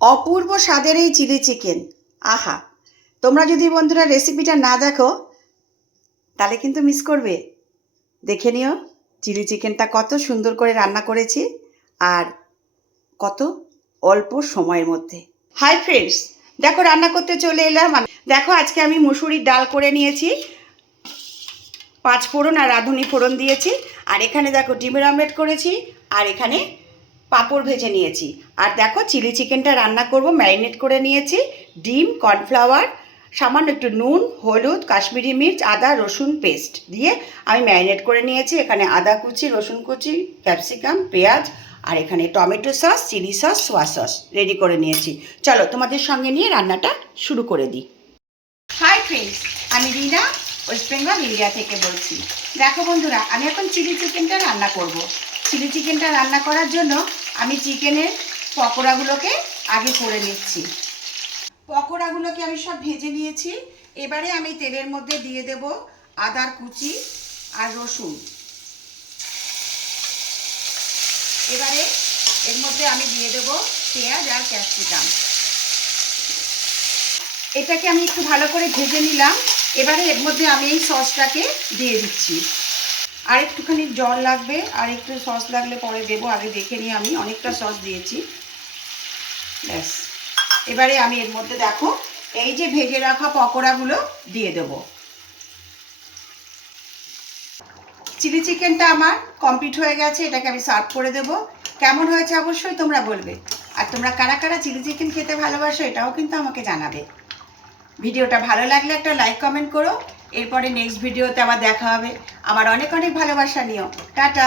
অপূর্ব স্বাদের এই chilli chicken. আহা, তোমরা যদি বন্ধুরা রেসিপিটা না দেখো তাহলে কিন্তু মিস করবে। দেখে নিও চিলি চিকেনটা কত সুন্দর করে রান্না করেছি আর কত অল্প সময়ের মধ্যে। হাই ফ্রেন্ডস, দেখো রান্না করতে চলে এলাম। দেখো আজকে আমি মুসুরির ডাল করে নিয়েছি, 5 ফোড়ন আর রাঁধুনি ফোড়ন দিয়েছি। আর এখানে দেখো ডিমের অমলেট করেছি, আর এখানে পাঁপড় ভেজে নিয়েছি। আর দেখো চিলি চিকেনটা রান্না করব, ম্যারিনেট করে নিয়েছি। ডিম, কর্নফ্লাওয়ার, সামান্য একটু নুন, হলুদ, কাশ্মীরি মির্চ, আদা রসুন পেস্ট দিয়ে আমি ম্যারিনেট করে নিয়েছি। এখানে আদা কুচি, রসুন কুচি, ক্যাপসিকাম, পেঁয়াজ, আর এখানে tomato sauce, chilli sauce, soya sauce ready করে নিয়েছি। চলো তোমাদের সঙ্গে নিয়ে রান্নাটা শুরু করে দিই। হাই ফ্রেন্ডস, আমি রিনা, ওয়েস্ট বেঙ্গল ইন্ডিয়া থেকে বলছি। দেখো বন্ধুরা, আমি এখন চিলি চিকেনটা রান্না করব। চিলি চিকেনটা রান্না করার জন্য আমি চিকেনের পকোড়াগুলোকে আগে করে নিচ্ছি। পকোড়াগুলোকে আমি সব ভেজে নিয়েছি। এবারে আমি তেলের মধ্যে দিয়ে দেব আদার কুচি আর রসুন। এবারে এর মধ্যে আমি দিয়ে দেব পেঁয়াজ আর ক্যাপসিকাম। এটাকে আমি একটু ভালো করে ভেজে নিলাম। এবারে এর মধ্যে আমি এই সসটাকে দিয়ে দিচ্ছি। আর একটুখানি জল লাগবে, আর একটু সস লাগলে পরে দেবো, আগে দেখে নিই। আমি অনেকটা সস দিয়েছি, ব্যাস। এবারে আমি এর মধ্যে দেখো এই যে ভেজে রাখা পকোড়াগুলো দিয়ে দেবো। চিলি চিকেনটা আমার কমপ্লিট হয়ে গেছে, এটাকে আমি সার্ভ করে দেবো। কেমন হয়েছে অবশ্যই তোমরা বলবে। আর তোমরা কারা কারা চিলি চিকেন খেতে ভালোবাসো এটাও কিন্তু আমাকে জানাবে। ভিডিওটা ভালো লাগলে একটা লাইক কমেন্ট করো। এরপরে নেক্সট ভিডিওতে আবার দেখা হবে। আমার অনেক অনেক ভালোবাসা নিও। টাটা।